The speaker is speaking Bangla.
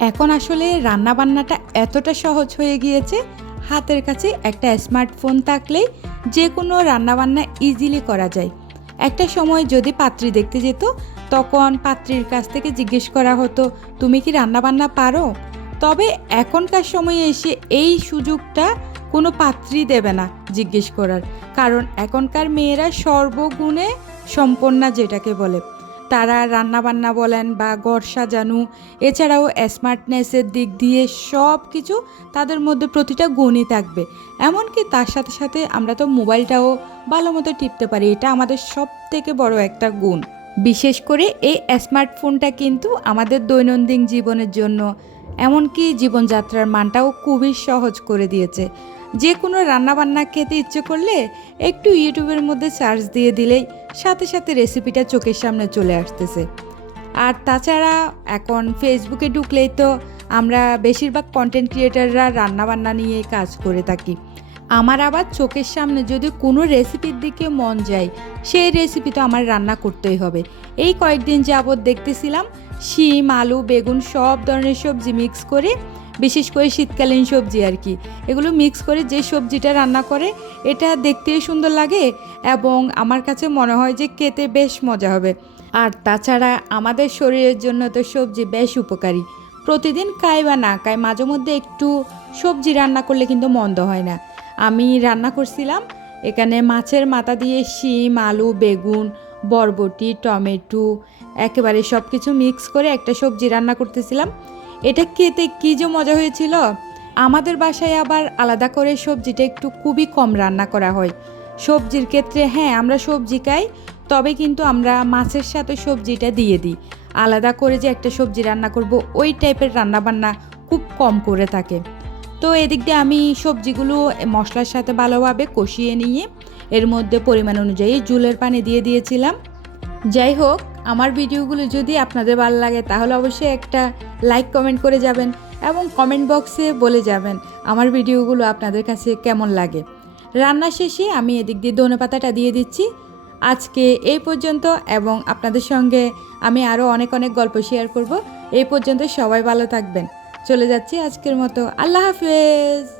এখন আসলে রান্নাবান্নাটা এতটা সহজ হয়ে গিয়েছে, হাতের কাছে একটা স্মার্টফোন থাকলেই যে কোনো রান্নাবান্না ইজিলি করা যায়। একটা সময় যদি পাত্রী দেখতে যেত, তখন পাত্রীর কাছ থেকে জিজ্ঞেস করা হতো, তুমি কি রান্নাবান্না পারো? তবে এখনকার সময়ে এসে এই সুযোগটা কোনো পাত্রী দেবে না জিজ্ঞেস করার। কারণ এখনকার মেয়েরা সর্বগুণে সম্পন্না যেটাকে বলে। তারা রান্নাবান্না বলেন বা ঘর সাজানো, এছাড়াও স্মার্টনেসের দিক দিয়ে সব কিছু তাদের মধ্যে প্রতিটা গুণই থাকবে। এমনকি তার সাথে সাথে আমরা তো মোবাইলটাও ভালো মতো টিপতে পারি, এটা আমাদের সব থেকে বড় একটা গুণ। বিশেষ করে এই স্মার্টফোনটা কিন্তু আমাদের দৈনন্দিন জীবনের জন্য এমনকি জীবনযাত্রার মানটাও খুবই সহজ করে দিয়েছে। যে কোনো রান্নাবান্না খেতে ইচ্ছে করলে একটু ইউটিউবের মধ্যে সার্চ দিয়ে দিলেই সাথে সাথে রেসিপিটা চোখের সামনে চলে আসতেছে। আর তাছাড়া এখন ফেসবুকে ঢুকলেই তো আমরা বেশিরভাগ কন্টেন্ট ক্রিয়েটাররা রান্নাবান্না নিয়ে কাজ করে থাকি। আমার আবার চোখের সামনে যদি কোনো রেসিপির দিকে মন যায়, সেই রেসিপি তো আমার রান্না করতেই হবে। এই কয়েকদিন যাবৎ দেখতেছিলাম শিম, আলু, বেগুন সব ধরনের সবজি মিক্স করে, বিশেষ করে শীতকালীন সবজি আর কি। এগুলো মিক্স করে যে সবজিটা রান্না করে, এটা দেখতেও সুন্দর লাগে এবং আমার কাছে মনে হয় যে খেতে বেশ মজা হবে। আর তাছাড়া আমাদের শরীরের জন্য তো সবজি বেশ উপকারী। প্রতিদিন খাই বা না খাই, মাঝে মধ্যে একটু সবজি রান্না করলে কিন্তু মন্দ হয় না। আমি রান্না করছিলাম এখানে মাছের মাথা দিয়ে শিম, আলু, বেগুন, বরবটি, টমেটো, একেবারে সব কিছু মিক্স করে একটা সবজি রান্না করতেছিলাম। এটা খেতে কী যে মজা হয়েছিল? আমাদের বাসায় আবার আলাদা করে সবজিটা একটু খুবই কম রান্না করা হয়। সবজির ক্ষেত্রে হ্যাঁ আমরা সবজি খাই, তবে কিন্তু আমরা মাছের সাথে সবজিটা দিয়ে দিই। আলাদা করে যে একটা সবজি রান্না করব, ওই টাইপের রান্নাবান্না খুব কম করে থাকে। তো এদিক দিয়ে আমি সবজিগুলো মশলার সাথে ভালোভাবে কষিয়ে নিয়ে এর মধ্যে পরিমাণ অনুযায়ী জুলের পানি দিয়ে দিয়েছিলাম। যাই হোক, আমার ভিডিওগুলো যদি আপনাদের ভালো লাগে, তাহলে অবশ্যই একটা লাইক কমেন্ট করে যাবেন এবং কমেন্ট বক্সে বলে যাবেন আমার ভিডিওগুলো আপনাদের কাছে কেমন লাগে। রান্না শেষে আমি এদিক দিয়ে ধনে পাতাটা দিয়ে দিচ্ছি। আজকে এই পর্যন্ত এবং আপনাদের সঙ্গে আমি আরও অনেক অনেক গল্প শেয়ার করব। এই পর্যন্ত সবাই ভালো থাকবেন। চলে যাচ্ছি আজকের মতো। আল্লাহ হাফেজ।